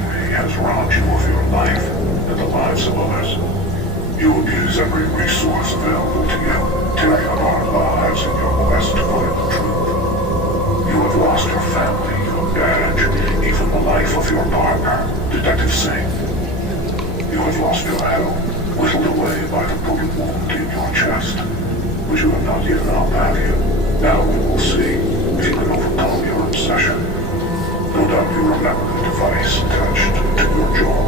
seemingly has robbed you of your life and the lives of others. You abuse every resource available to you, tearing apart lives in your quest to find the truth. You have lost your family, your badge, even the life of your partner, Detective Singh. You have lost your health, whittled away by the bullet wound in your chest, which you have not yet found, have you? Now we will see if you can overcome your obsession. No doubt you remember the device attached to your jaw.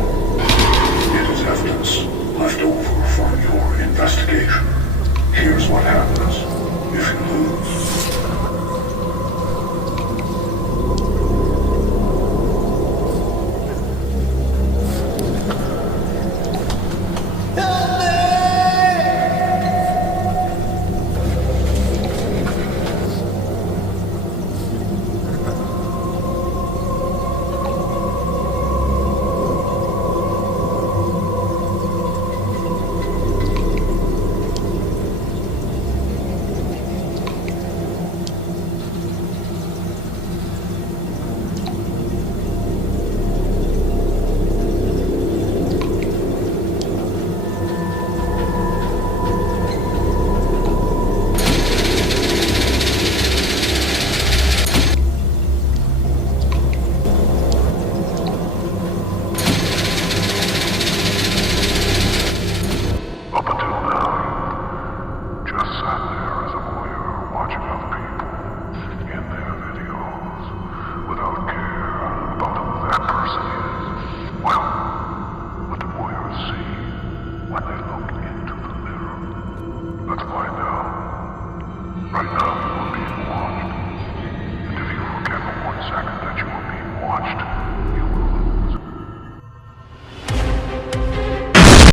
It is evidence left over from your investigation. Here's what happens if you lose. Right now.